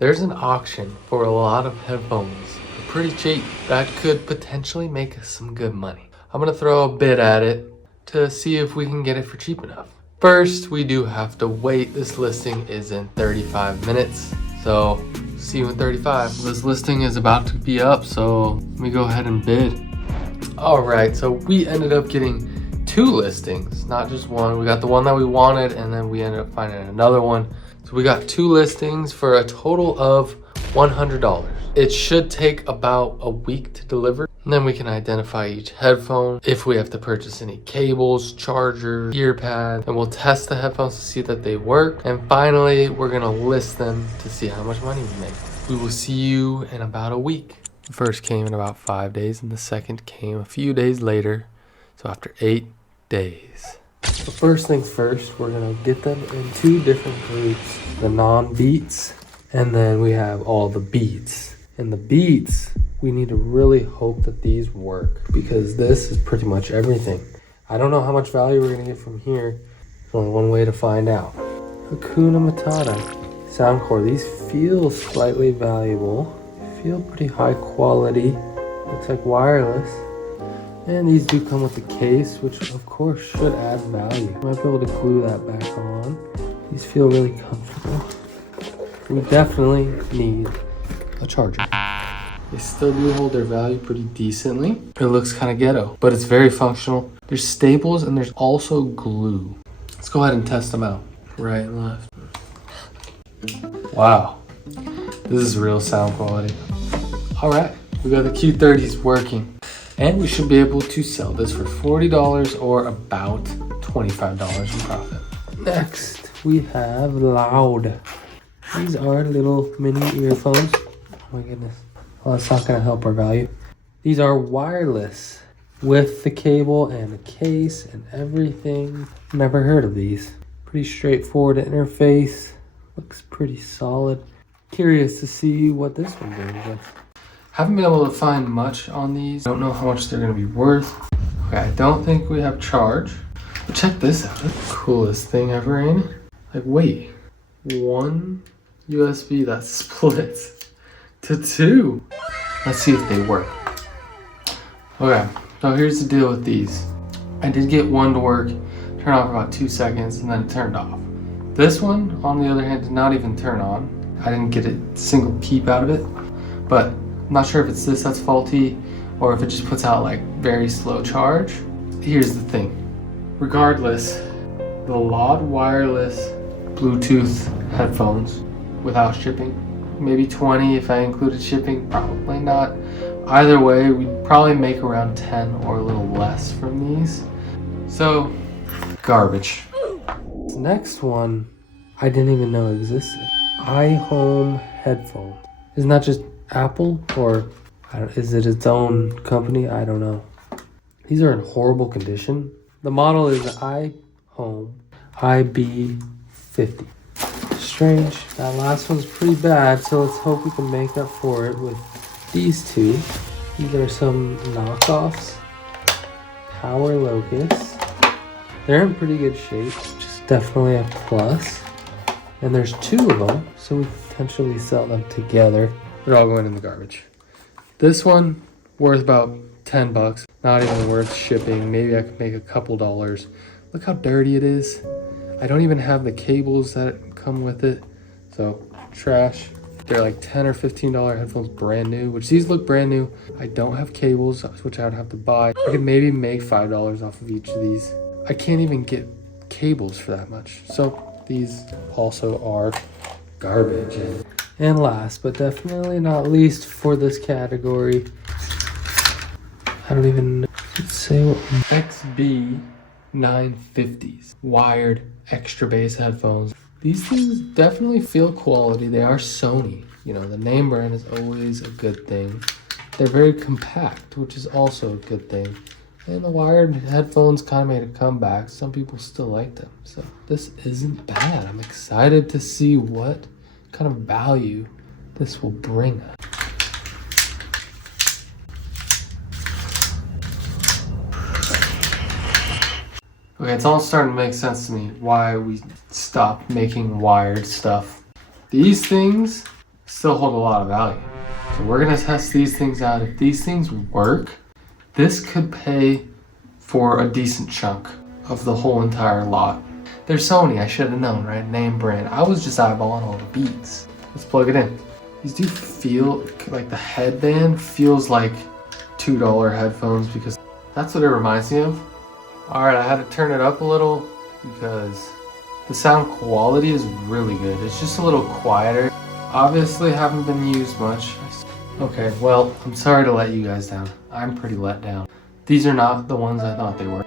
There's an auction for a lot of headphones for pretty cheap that could potentially make us some good money. I'm gonna throw a bid at it to see if we can get it for cheap enough. First, we do have to wait. This listing is in 35 minutes. So see you in 35. This listing is about to be up, so let me go ahead and bid. All right, so we ended up getting 2 listings, not just one. We got the one that we wanted, and then we ended up finding another one. So we got 2 listings for a total of $100. It should take about a week to deliver. And then we can identify each headphone, if we have to purchase any cables, chargers, ear pads, and we'll test the headphones to see that they work. And finally, we're gonna list them to see how much money we make. We will see you in about a week. The first came in about 5 days, and the second came a few days later. So after 8 days. So first things first, we're gonna get them in 2 different groups. The non-beats, and then we have all the beats. And the beats, we need to really hope that these work, because this is pretty much everything. I don't know how much value we're gonna get from here. There's only one way to find out. Hakuna Matata. SoundCore, these feel slightly valuable. Feel pretty high quality. Looks like wireless. And these do come with the case, which of course should add value. Might be able to glue that back on. These feel really comfortable. We definitely need a charger. They still do hold their value pretty decently. It looks kind of ghetto, but it's very functional. There's staples and there's also glue. Let's go ahead and test them out. Right and left. Wow, this is real sound quality. All right, we got the Q30s working. And we should be able to sell this for $40 or about $25 in profit. Next, we have Laud. These are little mini earphones. Oh my goodness. Well, that's not gonna help our value. These are wireless with the cable and the case and everything. Never heard of these. Pretty straightforward interface. Looks pretty solid. Curious to see what this one brings us. Haven't been able to find much on these. Don't know how much they're gonna be worth. Okay, I don't think we have charge. But check this out. That's the coolest thing ever, ain't it? Like, wait. 1 USB that splits to 2. Let's see if they work. Okay, so here's the deal with these. I did get one to work, turn off for about 2 seconds, and then it turned off. This one, on the other hand, did not even turn on. I didn't get a single peep out of it, but I'm not sure if it's this that's faulty or if it just puts out like very slow charge. Here's the thing. Regardless, the Laud wireless Bluetooth headphones without shipping, maybe 20 if I included shipping, probably not. Either way, we'd probably make around 10 or a little less from these. So, garbage. This next one, I didn't even know existed. iHome headphone. Isn't that just Apple, or is it its own company? I don't know. These are in horrible condition. The model is iHome IB50. Strange. That last one's pretty bad, so let's hope we can make up for it with these 2. These are some knockoffs. Power Locus. They're in pretty good shape, which is definitely a plus. And there's 2 of them, so we potentially sell them together. They're all going in the garbage. This one, worth about 10 bucks. Not even worth shipping. Maybe I could make a couple dollars. Look how dirty it is. I don't even have the cables that come with it. So, trash. They're like $10 or $15 headphones, brand new, which these look brand new. I don't have cables, which I would have to buy. I could maybe make $5 off of each of these. I can't even get cables for that much. So, these also are garbage. And last, but definitely not least for this category, I don't even say what. XB 950s, wired extra bass headphones. These things definitely feel quality. They are Sony. You know, the name brand is always a good thing. They're very compact, which is also a good thing. And the wired headphones kind of made a comeback. Some people still like them. So this isn't bad. I'm excited to see what kind of value this will bring us. Okay, it's all starting to make sense to me why we stopped making wired stuff. These things still hold a lot of value. So we're gonna test these things out. If these things work, this could pay for a decent chunk of the whole entire lot. They're Sony, I should have known, right? Name brand. I was just eyeballing all the beats. Let's plug it in. These do feel like the headband feels like $2 headphones because that's what it reminds me of. All right, I had to turn it up a little because the sound quality is really good. It's just a little quieter. Obviously haven't been used much. Okay, well, I'm sorry to let you guys down. I'm pretty let down. These are not the ones I thought they were.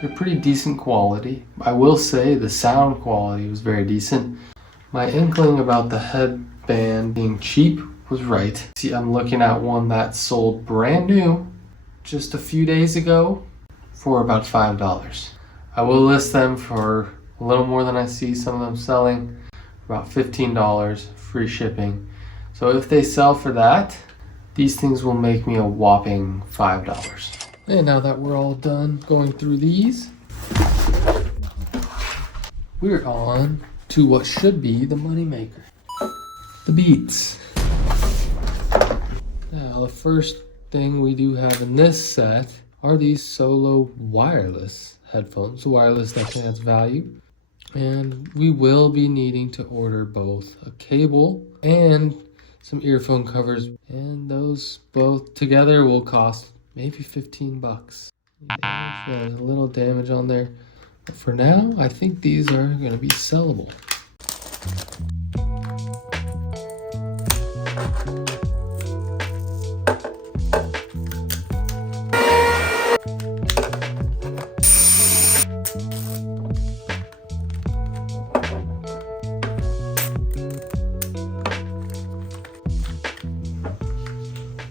They're pretty decent quality. I will say the sound quality was very decent. My inkling about the headband being cheap was right. See, I'm looking at one that sold brand new just a few days ago for about $5. I will list them for a little more than I see some of them selling, about $15, free shipping. So if they sell for that, these things will make me a whopping $5. And now that we're all done going through these, we're on to what should be the moneymaker, the Beats. Now the first thing we do have in this set are these solo wireless headphones. The wireless definitely adds value. And we will be needing to order both a cable and some earphone covers. And those both together will cost maybe 15 bucks. There's a little damage on there. But for now, I think these are going to be sellable.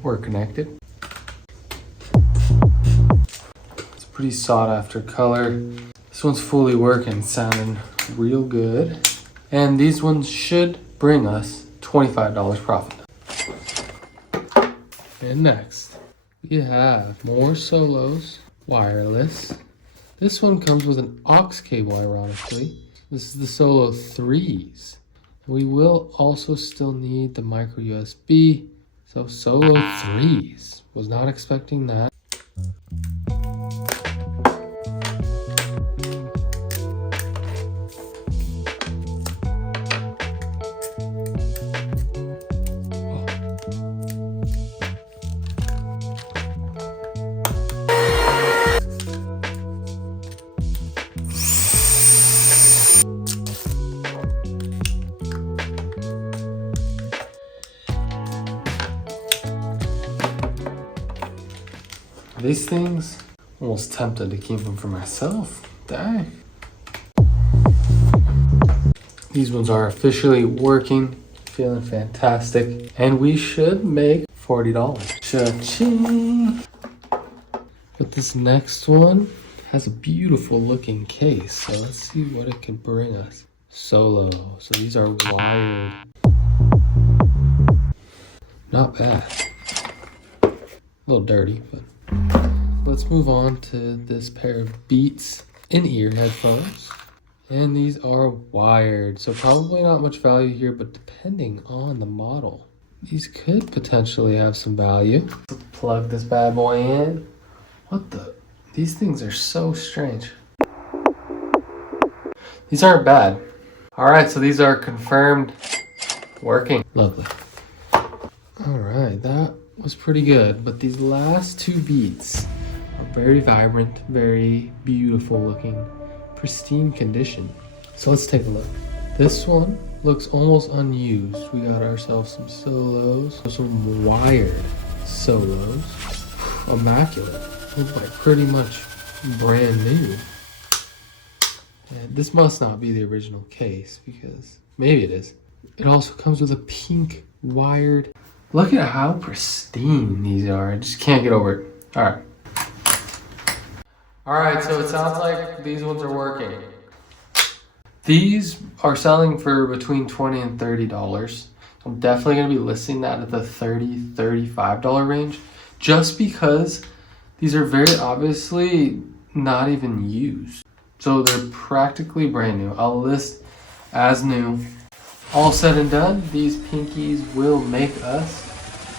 We're connected. It's a pretty sought after color. This one's fully working, sounding real good. And these ones should bring us $25 profit. And next, we have more solos, wireless. This one comes with an aux cable, ironically. This is the Solo 3s. We will also still need the micro USB. So Solo 3s, was not expecting that. These things, almost tempted to keep them for myself. Dang. These ones are officially working, feeling fantastic, and we should make $40. Cha-ching! But this next one has a beautiful looking case, so let's see what it can bring us. Solo, so these are wired. Not bad. A little dirty, but let's move on to this pair of Beats in-ear headphones. And these are wired, so probably not much value here, but depending on the model, these could potentially have some value. Let's plug this bad boy in. What the? These things are so strange. These aren't bad. All right, so these are confirmed working. Lovely. All right, that was pretty good, but these last two Beats are very vibrant, very beautiful looking, pristine condition. So let's take a look. This one looks almost unused. We got ourselves some solos, some wired solos. Immaculate. Look like pretty much brand new. And this must not be the original case because maybe it is. It also comes with a pink wired. Look at how pristine these are. I just can't get over it. All right. All right, so it sounds like these ones are working. These are selling for between $20 and $30. I'm definitely gonna be listing that at the $30, $35 range, just because these are very obviously not even used. So they're practically brand new. I'll list as new. All said and done, these pinkies will make us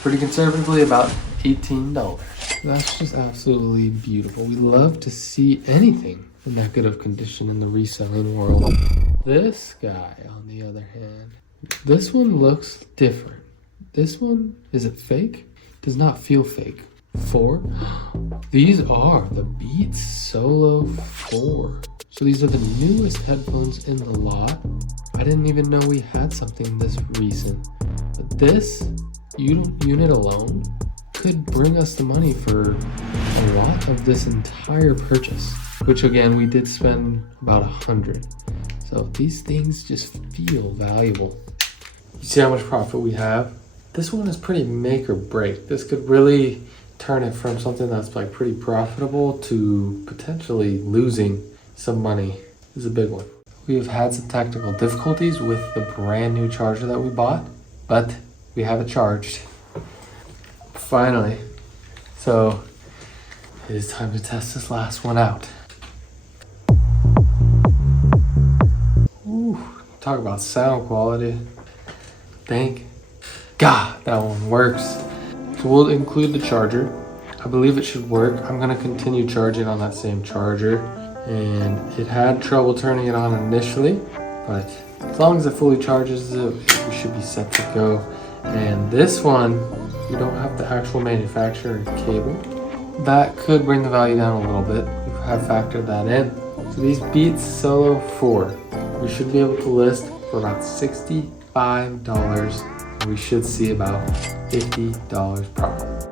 pretty conservatively about $18. That's just absolutely beautiful. We love to see anything in that good of condition in the reselling world. This guy, on the other hand, this one looks different. This one, is it fake? Does not feel fake. 4. These are the Beats Solo 4. So these are the newest headphones in the lot. I didn't even know we had something this recent. But this unit alone could bring us the money for a lot of this entire purchase, which again, we did spend about 100. So these things just feel valuable. You see how much profit we have? This one is pretty make or break. This could really turn it from something that's like pretty profitable to potentially losing some money. This is a big one. We've had some technical difficulties with the brand new charger that we bought, but we have it charged. Finally. So it is time to test this last one out. Ooh, talk about sound quality. Thank God that one works. So we'll include the charger. I believe it should work. I'm gonna continue charging on that same charger. And it had trouble turning it on initially, but as long as it fully charges it, we should be set to go. And this one, we don't have the actual manufacturer cable. That could bring the value down a little bit. We have factored that in. So these Beats Solo 4, we should be able to list for about $65. And we should see about $50 profit.